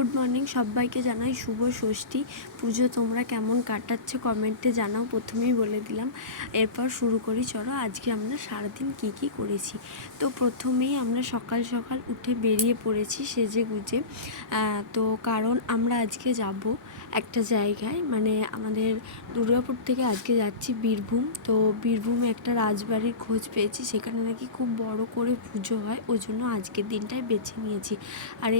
Good morning সবাইকে জানাই শুভ ষষ্ঠী পুজো। তোমরা কেমন কাটাচ্ছ কমেন্টে জানাও, প্রথমেই বলে দিলাম। এরপর শুরু করি, চলো আজকে আমরা সারাদিন কি করেছি। তো প্রথমেই আমরা সকাল সকাল উঠে বেরিয়ে পড়েছি সেজে গুজে। তো কারণ আমরা আজকে যাব একটা জায়গায়, মানে আমাদের দুর্গাপুর থেকে আজকে যাচ্ছি বীরভূম। তো বীরভূমে একটা রাজবাড়ির খোঁজ পেয়েছি, সেখানে নাকি খুব বড় করে পুজো হয়, ওই জন্য আজকের দিনটাই বেছে নিয়েছি। আর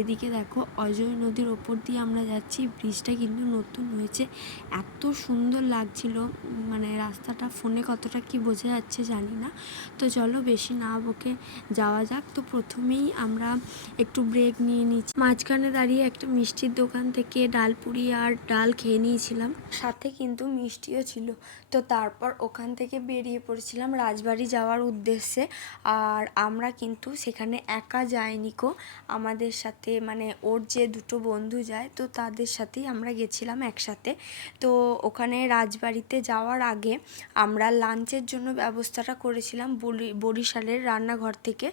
এদিকে দেখো অজয় নদীর ওপর দিয়ে আমরা যাচ্ছি, ব্রিজটা কিন্তু নতুন হয়েছে, এত সুন্দর লাগছিল, মানে রাস্তাটা ফোনে কতটা কি বোঝা যাচ্ছে জানি না। তো চলো বেশি না বকে যাওয়া যাক। তো প্রথমেই আমরা একটু ব্রেক নিয়ে নিচ্ছি, মাঝখানে দাঁড়িয়ে একটা মিষ্টির দোকান থেকে ডালপুরি আর ডাল খেয়ে নিয়েছিলাম, সাথে কিন্তু মিষ্টিও ছিল। তো তারপর ওখান থেকে বেরিয়ে পড়েছিলাম রাজবাড়ি যাওয়ার উদ্দেশ্যে। আর আমরা কিন্তু সেখানে একা যাইনি কো, আমাদের সাথে মানে ওর যে দুটো বন্ধু যায়, তো তাদের সাথেই আমরা গেছিলাম একসাথে। তো ওখানে রাজবাড়িতে যাওয়ার আগে আমরা লাঞ্চের জন্য ব্যবস্থাটা করেছিলাম বরিশালের রান্নাঘর থেকে,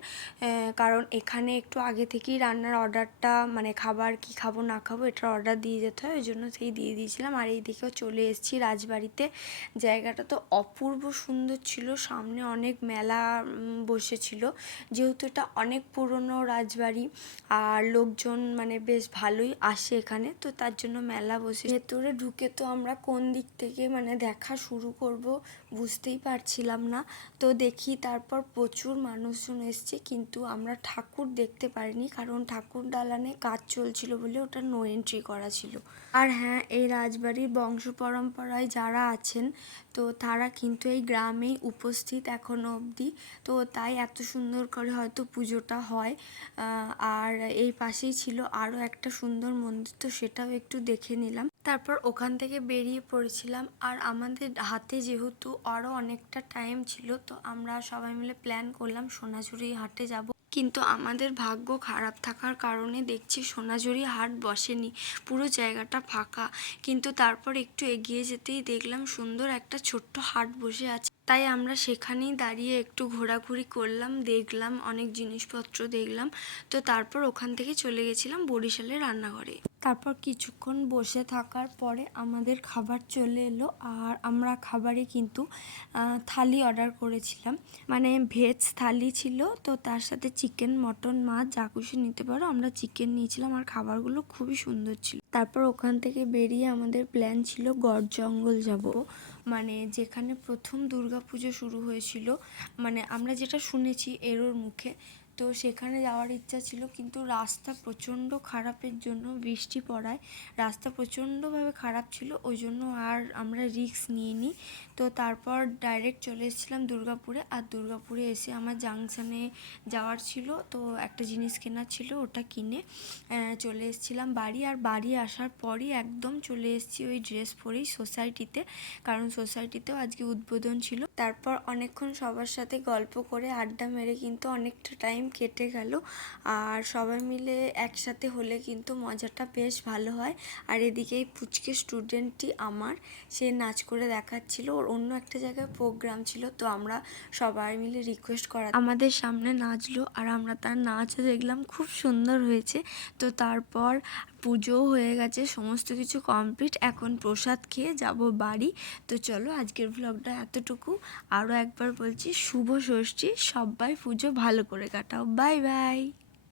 কারণ এখানে একটু আগে থেকেই রান্নার অর্ডারটা, মানে খাবার কি খাবো না খাবো এটার অর্ডার দিয়ে যেতে হয়, ওই জন্য সেই দিয়ে দিয়েছিলাম। আর এই দিকেও চলে এসেছি রাজবাড়িতে। জায়গাটা তো অপূর্ব সুন্দর ছিল, সামনে অনেক মেলা বসেছিল, যেহেতু এটা অনেক পুরনো রাজবাড়ি আর লোকজন মানে বেশ ভালোই আসে এখানে, তো তার জন্য মেলা বসে। ভেতরে ঢুকে তো আমরা কোন দিক থেকে মানে দেখা শুরু করব বুঝতেই পারছিলাম না। তো দেখি তারপর প্রচুর মানুষজন এসছে, কিন্তু আমরা ঠাকুর দেখতে পারিনি, কারণ ঠাকুর দালানে কাজ চলছিল বলে ওটা নো এন্ট্রি করা ছিল। আর হ্যাঁ, এই রাজবাড়ির বংশ পরম্পরায় যারা আছেন, তো তারা কিন্তু এই গ্রামেই উপস্থিত এখনো অবধি, তো তাই এত সুন্দর করে হয়তো পুজোটা হয়। আর এই পাশেই ছিল আরও একটা সুন্দর মন্দির, তো সেটাও একটু দেখে নিলাম। তারপর ওখান থেকে বেরিয়ে পড়েছিলাম। আর আমাদের হাতে যেহেতু আরও অনেকটা টাইম ছিল, তো আমরা সবাই মিলে প্ল্যান করলাম সোনাঝুরি হাটে যাব, কিন্তু আমাদের ভাগ্য খারাপ থাকার কারণে দেখছি সোনাঝুরি হাট বসেনি, পুরো জায়গাটা ফাঁকা। কিন্তু তারপর একটু এগিয়ে যেতেই দেখলাম সুন্দর একটা ছোট্ট হাট বসে আছে, তাই আমরা সেখানেই দাঁড়িয়ে একটু ঘোরাঘুরি করলাম, দেখলাম অনেক জিনিসপত্র দেখলাম। তো তারপর ওখান থেকে চলে গেছিলাম বরিশালের রান্নাঘরে। তারপর কিছুক্ষণ বসে থাকার পরে আমাদের খাবার চলে এলো, আর আমরা খাবারে কিন্তু থালি অর্ডার করেছিলাম, মানে ভেজ থালি ছিল। তো তার সাথে চিকেন, মটন, মাছ যা খুশি নিতে পারো, আমরা চিকেন নিয়েছিলাম, আর খাবারগুলো খুবই সুন্দর ছিল। তারপর ওখান থেকে বেরিয়ে আমাদের প্ল্যান ছিল গড় জঙ্গল যাব, মানে যেখানে প্রথম দুর্গাপুজো শুরু হয়েছিল, মানে আমরা যেটা শুনেছি এরোর মুখে। তো সেখানে যাওয়ার ইচ্ছা ছিল, কিন্তু রাস্তা প্রচণ্ড খারাপের জন্য, বৃষ্টি পড়ায় রাস্তা প্রচণ্ডভাবে খারাপ ছিল, ওই জন্য আর আমরা রিস্ক নিইনি। তো তারপর ডাইরেক্ট চলে এসেছিলাম দুর্গাপুরে। আর দুর্গাপুরে এসে আমার জাংশনে যাওয়ার ছিল, তো একটা জিনিস কেনার ছিল, ওটা কিনে চলে এসেছিলাম বাড়ি। আর বাড়ি আসার পরই একদম চলে এসেছি ওই ড্রেস পরেই সোসাইটিতে, কারণ সোসাইটিতেও আজকে উদ্বোধন ছিল। তারপর অনেকক্ষণ সবার সাথে গল্প করে আড্ডা মেরে কিন্তু অনেকটা টাইম কেটে গেল। আর সবাই মিলে একসাথে হলে কিন্তু মজাটা বেশ ভালো হয়। আর এদিকে এই পুচকে স্টুডেন্টটি আমার, সে নাচ করে দেখাচ্ছিল, ওর অন্য একটা জায়গায় প্রোগ্রাম ছিল, তো আমরা সবাই মিলে রিকোয়েস্ট করা আমাদের সামনে নাচলো, আর আমরা তার নাচও দেখলাম, খুব সুন্দর হয়েছে। তো তারপর পুজোও হয়ে গেছে, সমস্ত কিছু কমপ্লিট, এখন প্রসাদ খেয়ে যাব বাড়ি। তো চলো আজকের ভ্লগটা এতটুকু। আরও একবার বলছি শুভ ষষ্ঠী, সবাই পুজো ভালো করে কাটাও, বাই বাই।